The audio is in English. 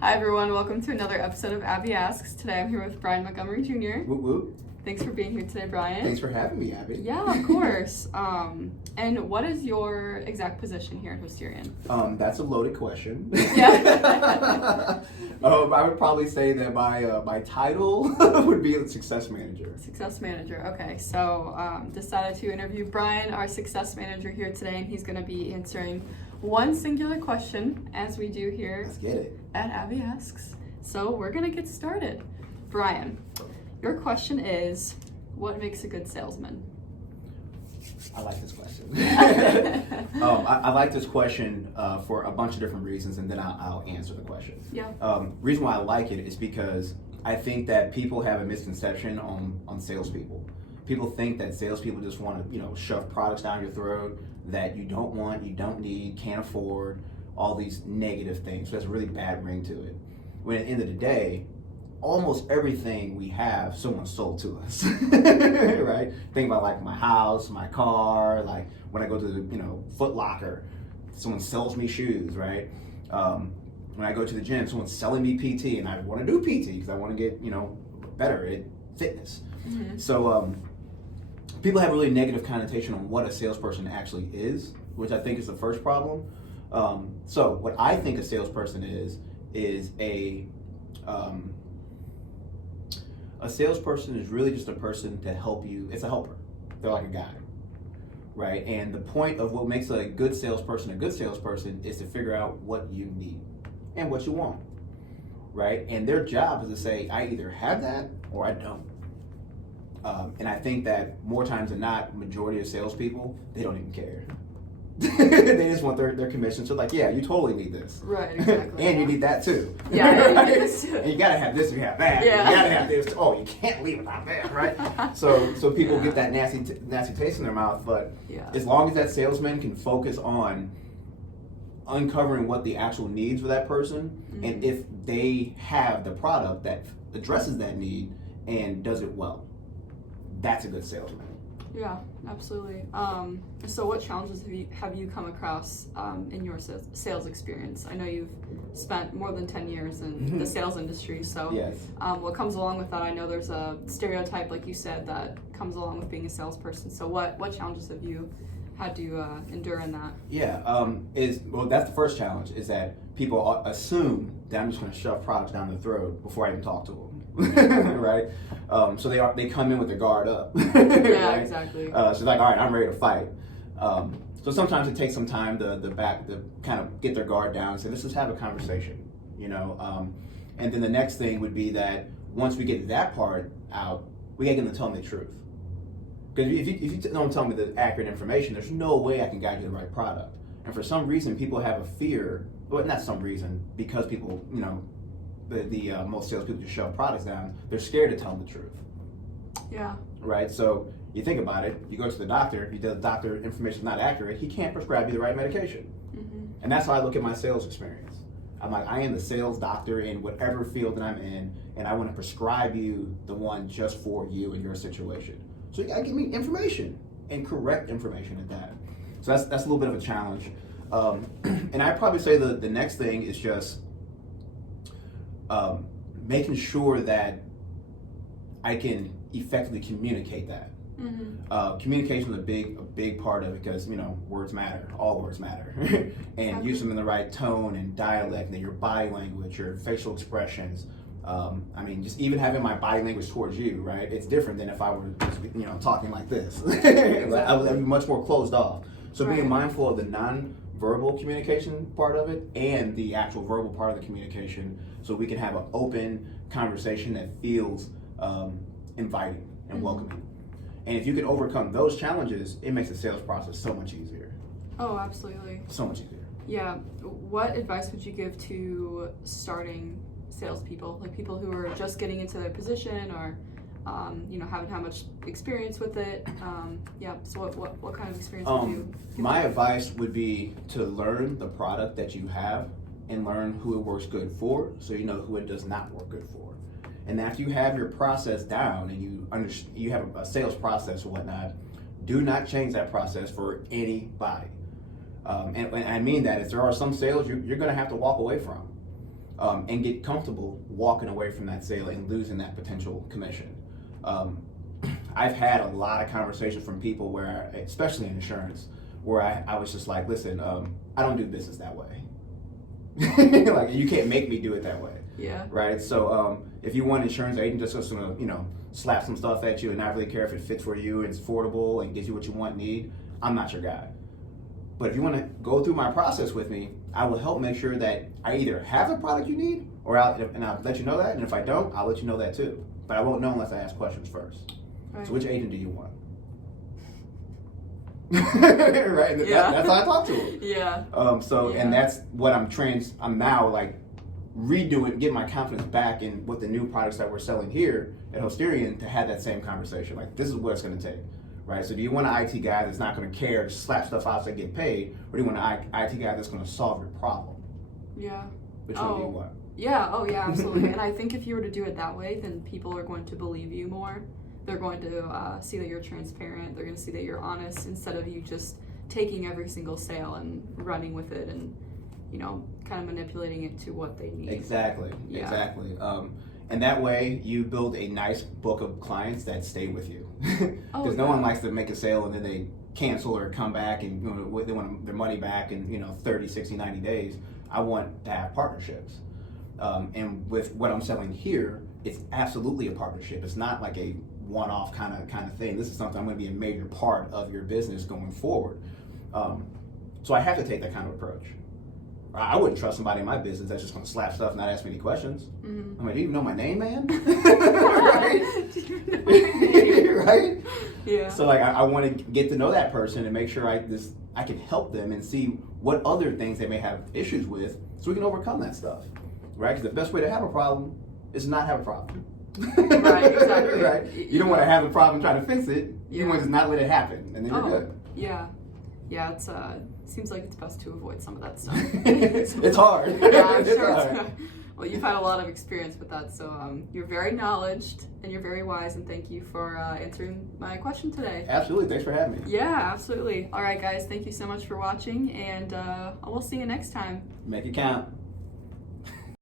Hi everyone, welcome to another episode of Abby Asks. Today I'm here with Brian Montgomery Jr. Whoop whoop. Thanks for being here today, Brian. Thanks for having me, Abby. Yeah, of course. And what is your exact position here at Hosterian? That's a loaded question. Yeah. I would probably say that my title would be a success manager. Success manager, okay. So decided to interview Brian, our success manager here today, and he's going to be answering one singular question, as we do here Let's get it. at Abby Asks. So we're going to get started. Brian, your question is, what makes a good salesman? I like this question. I like this question for a bunch of different reasons, and then I'll answer the question. Yeah. Reason why I like it is because I think that people have a misconception on salespeople. People think that salespeople just want to, shove products down your throat that you don't want, you don't need, can't afford, all these negative things. So that's a really bad ring to it. When at the end of the day, almost everything we have, someone sold to us, right? Think about like my house, my car, like when I go to the, Foot Locker, someone sells me shoes, right? When I go to the gym, someone's selling me PT, and I want to do PT because I want to get, better at fitness. Mm-hmm. So people have a really negative connotation on what a salesperson actually is, which I think is the first problem. So what I think a salesperson is a salesperson is really just a person to help you. It's a helper. They're like a guide, right? And the point of what makes a good salesperson is to figure out what you need and what you want, right? And their job is to say, I either have that or I don't. And I think that more times than not, majority of salespeople, they don't even care. They just want their commission. So like, yeah, you totally need this. Right, exactly. And you need that too. Yeah. Right? And you gotta have this, you have that. Yeah. You gotta have this. Oh, you can't leave without that, right? So people get that nasty taste in their mouth. But Yeah. as long as that salesman can focus on uncovering what the actual needs for that person, Mm-hmm. and if they have the product that addresses that need and does it well, that's a good salesman. Yeah, absolutely. So what challenges have you come across in your sales experience? I know you've spent more than 10 years in the sales industry, so Yes. what comes along with that? I know there's a stereotype, like you said, that comes along with being a salesperson. So what challenges have you had to endure in that? Yeah, that's the first challenge, is that people assume that I'm just going to shove products down their throat before I even talk to them, right? So they come in with their guard up. Yeah, right? exactly. So it's like, all right, I'm ready to fight. So sometimes it takes some time to kind of get their guard down and say, let's just have a conversation, and then the next thing would be that once we get that part out, we got to get them to tell me the truth. Because if you don't tell me the accurate information, there's no way I can guide you to the right product. And for some reason, people have a fear, well, not some reason, because people, the most salespeople just shove products down, they're scared to tell them the truth. Yeah. Right? So you think about it, you go to the doctor, the doctor information is not accurate, he can't prescribe you the right medication. Mm-hmm. And that's how I look at my sales experience. I'm like, I am the sales doctor in whatever field that I'm in, and I want to prescribe you the one just for you and your situation. So you gotta give me information, and correct information at that. So that's a little bit of a challenge. And I'd probably say the next thing is just making sure that I can effectively communicate that. Mm-hmm. Communication is a big part of it, because words matter. All words matter, and use them in the right tone and dialect, and your body language, your facial expressions. Just even having my body language towards you, right? It's different than if I were just, talking like this. I would be much more closed off. So Right. being mindful of the non-verbal communication part of it and the actual verbal part of the communication, so we can have an open conversation that feels inviting and welcoming. And if you can overcome those challenges, it makes the sales process so much easier. Oh, absolutely. So much easier. Yeah. What advice would you give to starting salespeople, like people who are just getting into their position or haven't had much experience with it? So what kind of experience would you give my them? advice would be to learn the product that you have and learn who it works good for, so you know who it does not work good for. And after you have your process down and you have a sales process or whatnot, do not change that process for anybody. And I mean that is there are some sales you're going to have to walk away from. and get comfortable walking away from that sale and losing that potential commission. I've had a lot of conversations from people where, especially in insurance, where I was just like, listen, I don't do business that way. Like, you can't make me do it that way. Yeah. Right? So if you want an insurance agent just gonna, slap some stuff at you and not really care if it fits for you and it's affordable and gives you what you want and need, I'm not your guy. But if you want to go through my process with me, I will help make sure that I either have the product you need, or I'll let you know that, and if I don't, I'll let you know that too. But I won't know unless I ask questions first. Right. So which agent do you want? Right? Yeah. That's how I talk to them. Yeah. And that's what I'm now like redoing, getting my confidence back in what the new products that we're selling here at Hosterian, to have that same conversation. Like, this is what it's going to take. Right, so do you want an IT guy that's not going to care to slap stuff out so they get paid, or do you want an IT guy that's going to solve your problem? Yeah. Which one do you want? Yeah. Oh, yeah. Absolutely. And I think if you were to do it that way, then people are going to believe you more. They're going to see that you're transparent. They're going to see that you're honest, instead of you just taking every single sale and running with it and, kind of manipulating it to what they need. Exactly. Yeah. Exactly. And that way, you build a nice book of clients that stay with you. Because no one likes to make a sale and then they cancel or come back and they want their money back in 30, 60, 90 days. I want to have partnerships. And with what I'm selling here, it's absolutely a partnership. It's not like a one-off kind of thing. This is something I'm going to be a major part of your business going forward. So I have to take that kind of approach. I wouldn't trust somebody in my business that's just going to slap stuff and not ask me any questions. Mm-hmm. I'm like, do you even know my name, man? Right? Right? Yeah. So like, I want to get to know that person and make sure I can help them and see what other things they may have issues with, so we can overcome that stuff. Right? Because the best way to have a problem is to not have a problem. Right, exactly. Right? You don't want to have a problem trying to fix it. You want to not let it happen, and then you're good. Yeah. Yeah, it's seems like it's best to avoid some of that stuff. It's hard. Yeah, I'm sure it's it's hard. Well, you've had a lot of experience with that, so you're very knowledgeable and you're very wise, and thank you for answering my question today. Absolutely. Thanks for having me. Yeah, absolutely. All right, guys, thank you so much for watching, and we'll see you next time. Make it count.